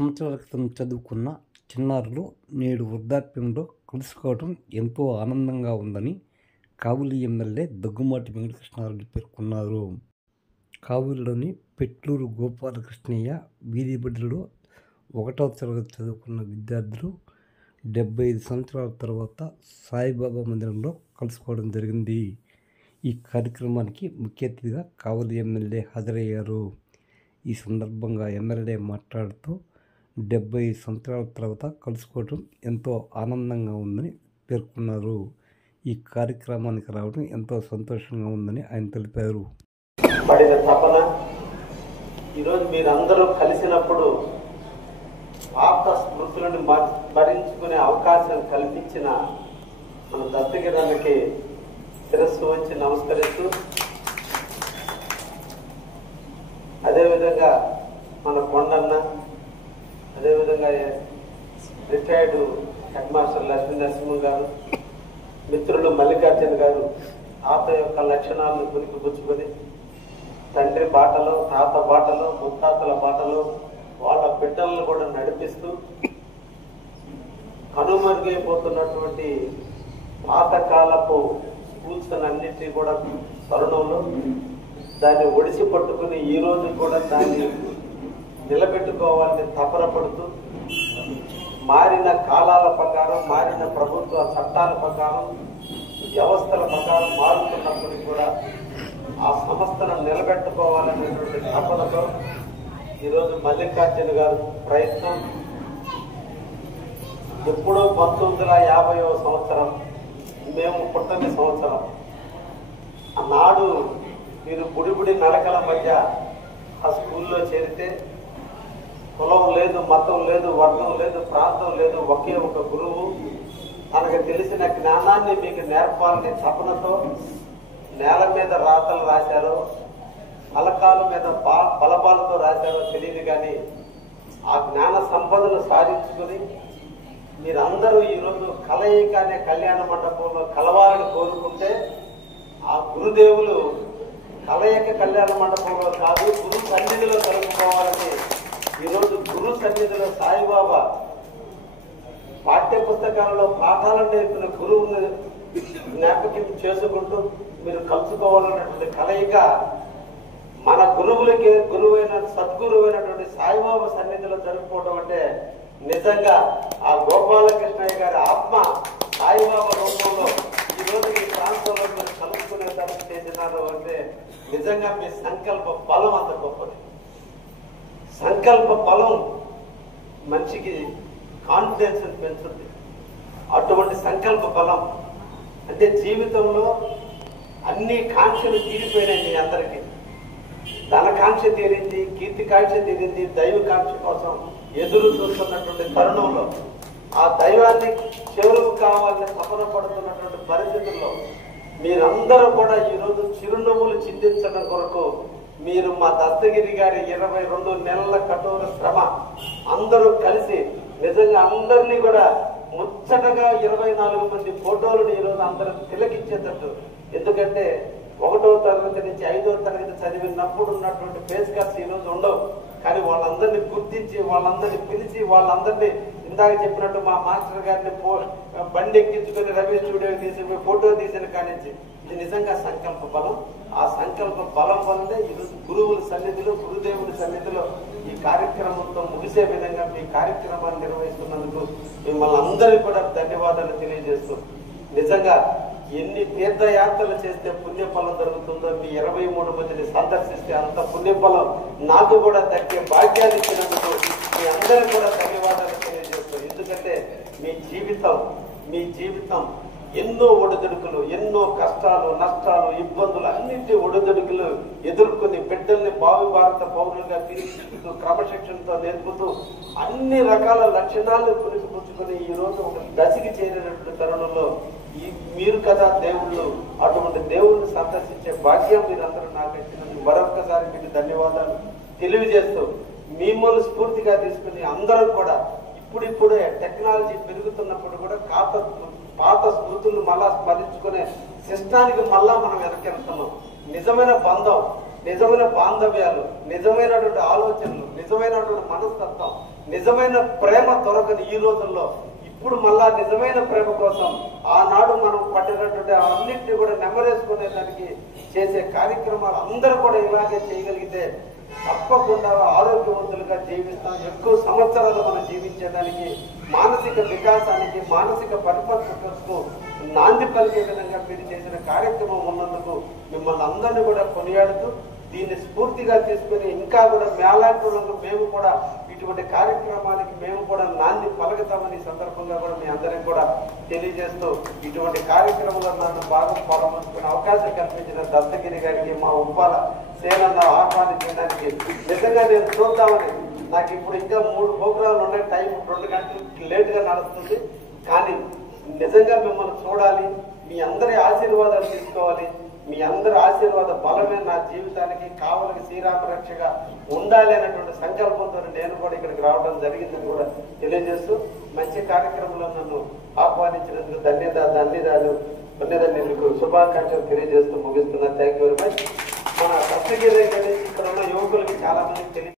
సంవత్సరాల క్రితం చదువుకున్న చిన్నారులు నేడు వృద్ధాప్యంలో కలుసుకోవడం ఎంతో ఆనందంగా ఉందని కావలి ఎమ్మెల్యే దగ్గుమాటి వెంకటకృష్ణారెడ్డి పేర్కొన్నారు. కావలిలోని పెట్లూరు గోపాలకృష్ణయ్య వీధి బడిలో 1వ తరగతి చదువుకున్న విద్యార్థులు 75 సంవత్సరాల తర్వాత సాయిబాబా మందిరంలో కలుసుకోవడం జరిగింది. ఈ కార్యక్రమానికి ముఖ్య అతిథిగా కావలి ఎమ్మెల్యే హాజరయ్యారు. ఈ సందర్భంగా ఎమ్మెల్యే మాట్లాడుతూ 75 సంవత్సరాల తర్వాత కలుసుకోవడం ఎంతో ఆనందంగా ఉందని పేర్కొన్నారు. ఈ కార్యక్రమానికి రావడం ఎంతో సంతోషంగా ఉందని ఆయన తెలిపారు. పడిన తపన ఈరోజు మీరందరూ కలిసినప్పుడు పాత స్మృతులను భరించుకునే అవకాశం కల్పించిన మన దత్తగిరికి శిరస్సు వచ్చి నమస్కరిస్తూ, అదేవిధంగా మన కొండన్న, అదేవిధంగా retired head master Lakshmi Narasimha గారు, మిత్రులు మల్లికార్జున గారు తాత యొక్క లక్షణాలను పుణికిపుచ్చుకొని తండ్రి బాటలో, తాత బాటలో, ముత్తాతల బాటలో వాళ్ళ బిడ్డలను కూడా నడిపిస్తూ కనుమరుగైపోతున్నటువంటి పాతకాలపు స్కూల్స్ అన్నింటినీ కూడా తరుణంలో దాన్ని ఒడిసి పట్టుకుని ఈ రోజు కూడా దాన్ని నిలబెట్టుకోవాలని తపన పడుతూ మారిన కాలాల ప్రకారం, మారిన ప్రభుత్వ చట్టాల ప్రకారం, వ్యవస్థల ప్రకారం మారుతున్నప్పటికీ కూడా ఆ సంస్థను నిలబెట్టుకోవాలనేటువంటి తపనతో ఈరోజు మల్లికార్జున గారు ప్రయత్నం. ఎప్పుడో 1950వ సంవత్సరం, మేము పుట్టని సంవత్సరం, ఆనాడు మీరు బుడిబుడి నడకల మధ్య ఆ స్కూల్లో చేరితే కులం లేదు, మతం లేదు, వర్గం లేదు, ప్రాంతం లేదు, ఒకే ఒక గురువు తనకు తెలిసిన జ్ఞానాన్ని మీకు నేర్పాలనే తపనతో నేల మీద రాతలు రాశారో, ఫలకాల మీద బలపాలతో రాశారో తెలియదు, కానీ ఆ జ్ఞాన సంపదను సాధించుకుని మీరందరూ ఈరోజు కలయిక అనే కళ్యాణ మండపంలో కలవాలని కోరుకుంటే ఆ గురుదేవులు కలయిక కళ్యాణ మండపంలో కాదు, గురు సన్నిధిలో కలుపుకోవాలని ఈరోజు గురు సన్నిధిలో సాయిబాబా పాఠ్య పుస్తకాలలో పాఠాలను నేర్పిన గురువుని జ్ఞాపకం చేసుకుంటూ మీరు కలుసుకోవాలన్నటువంటి కలయిక మన గురువులకి గురువైన సద్గురువైనటువంటి సాయిబాబా సన్నిధిలో జరుపుకోవడం అంటే నిజంగా ఆ గోపాలకృష్ణయ్య గారి ఆత్మ సాయిబాబా రూపంలో ఈ రోజు ఈ ప్రాంతంలో మీరు కలుసుకునేటప్పుడు చేసినారు అంటే నిజంగా మీ సంకల్ప బలం అంత గొప్పది. సంకల్ప బలం మనిషికి కాన్ఫిడెన్స్ పెంచుతుంది. అటువంటి సంకల్ప బలం అంటే జీవితంలో అన్ని కాంక్షలు తీరిపోయినాయి. మీ అందరికీ ధనకాంక్ష తీరింది, కీర్తికాంక్ష తీరింది, దైవకాంక్ష కోసం ఎదురు చూస్తున్నటువంటి తరుణంలో ఆ దైవాన్ని చేరువు కావాలని తపన పడుతున్నటువంటి పరిస్థితుల్లో మీరందరూ కూడా ఈరోజు చిరునవ్వులు చిందించడం కొరకు మీరు మా దత్తగిరి గారి 22 నెలల కఠోర శ్రమ అందరూ కలిసి నిజంగా అందరినీ కూడా ముచ్చటగా 24 మంది ఫోటోలను ఈరోజు అందరూ తిలకిచ్చేటట్టు. ఎందుకంటే 1వ తరగతి నుంచి 5వ తరగతి చదివినప్పుడు ఉన్నటువంటి ఫేస్ కట్స్ ఈరోజు ఉండవు, కానీ వాళ్ళందరినీ గుర్తించి, వాళ్ళందరినీ పిలిచి, వాళ్ళందరినీ ఇందాక చెప్పినట్టు మా మాస్టర్ గారిని బండి ఎక్కించుకొని రవి స్టూడియో తీసి ఫోటో తీసిన కానించి ఇది నిజంగా సంకల్ప బలం. ఆ సంకల్ప బలం వల్లనే ఈరోజు గురువుల సన్నిధిలో, గురుదేవుల సన్నిధిలో ఈ కార్యక్రమంతో ముగిసే విధంగా మీ కార్యక్రమాన్ని నిర్వహిస్తున్నందుకు మిమ్మల్ని అందరికీ కూడా ధన్యవాదాలు తెలియజేస్తూ, నిజంగా ఎన్ని తీర్థయాత్రలు చేస్తే పుణ్యఫలం దొరుకుతుందో మీ 23 మందిని సందర్శిస్తే అంత పుణ్యఫలం నాకు కూడా దక్కే భాగ్యాన్ని ఇచ్చినందుకు మీ అందరికీ కూడా ధన్యవాదాలు తెలియజేస్తాను. ఎందుకంటే మీ జీవితం ఎన్నో ఒడిదుడుకులు, ఎన్నో కష్టాలు, నష్టాలు, ఇబ్బందులు, అన్నింటి ఒడిదుడుకులు ఎదుర్కొని బిడ్డల్ని భావి భారత పౌరులుగా తీర్చిదిద్దుతూ క్రమశిక్షణతో నేర్పుతూ అన్ని రకాల లక్షణాలను పుణికిపుచ్చుకొని ఈ రోజు ఒక దశకి చేరినటువంటి తరుణంలో మీరు కదా దేవుళ్ళు, అటువంటి దేవుళ్ళని సందర్శించే భాగ్యం మీరందరూ నాకు ఇచ్చినందుకు మరొకసారి మీకు ధన్యవాదాలు తెలియజేస్తూ, మిమ్మల్ని స్ఫూర్తిగా తీసుకుని అందరూ కూడా ఇప్పుడిప్పుడే టెక్నాలజీ పెరుగుతున్నప్పుడు కూడా పాత స్మృతులు మళ్ళా స్మరించుకునే సిస్టానికి మళ్ళా మనం వెనకెళ్తున్నాం. నిజమైన బంధం, నిజమైన బాంధవ్యాలు, నిజమైనటువంటి ఆలోచనలు, నిజమైనటువంటి మనస్తత్వం నిజమైన ప్రేమ దొరకని ఈ రోజుల్లో ఇప్పుడు మళ్ళా నిజమైన ప్రేమ కోసం ఆనాడు మనం పట్టినటువంటి అన్నింటినీ కూడా నెమరేసుకునే దానికి చేసే కార్యక్రమాలు అందరూ కూడా ఇలాగే చేయగలిగితే తప్పకుండా ఆరోగ్యవంతులుగా జీవిస్తాం. ఎక్కువ సంవత్సరాలు మనం జీవించేదానికి, మానసిక వికాసానికి, మానసిక పరిపక్వతకు నాంది పలికే విధంగా మీరు చేసిన కార్యక్రమం ఉన్నందుకు మిమ్మల్ని అందరినీ కూడా కొనియాడుతూ దీన్ని స్ఫూర్తిగా తీసుకుని ఇంకా కూడా మేలాంటి మేము కూడా ఇటువంటి కార్యక్రమాలకి మేము కూడా నాంది పలుకుతామని సందర్భంగా కూడా మీ అందరికీ కూడా తెలియజేస్తూ ఇటువంటి కార్యక్రమంలో నన్ను బాగా పాల్గొనుకునే అవకాశం కల్పించిన దత్తగిరి గారికి, మా ఉప్పాల సేనన్న ఆహ్వానించడానికి నిజంగా నేను చూద్దామని నాకు ఇప్పుడు ఇంకా 3 ప్రోగ్రాంలు ఉన్నాయి. టైం 2 గంటలు లేటుగా నడుస్తుంది. కానీ నిజంగా మిమ్మల్ని చూడాలి, మీ అందరి ఆశీర్వాదాలు తీసుకోవాలి. మీ అందరి ఆశీర్వాద బలమే నా జీవితానికి కావలికి శ్రీరామ రక్షగా ఉండాలి అనేటువంటి సంకల్పంతో నేను కూడా ఇక్కడికి రావడం జరిగిందని కూడా తెలియజేస్తూ మంచి కార్యక్రమంలో నన్ను ఆహ్వానించినందుకు ధన్యవాదాలు మీకు శుభాకాంక్షలు తెలియజేస్తూ ముగిస్తున్నా. Thank you very much. మన దత్తగిరి ఇక్కడ ఉన్న యువకులకి చాలా మందికి తెలియదు.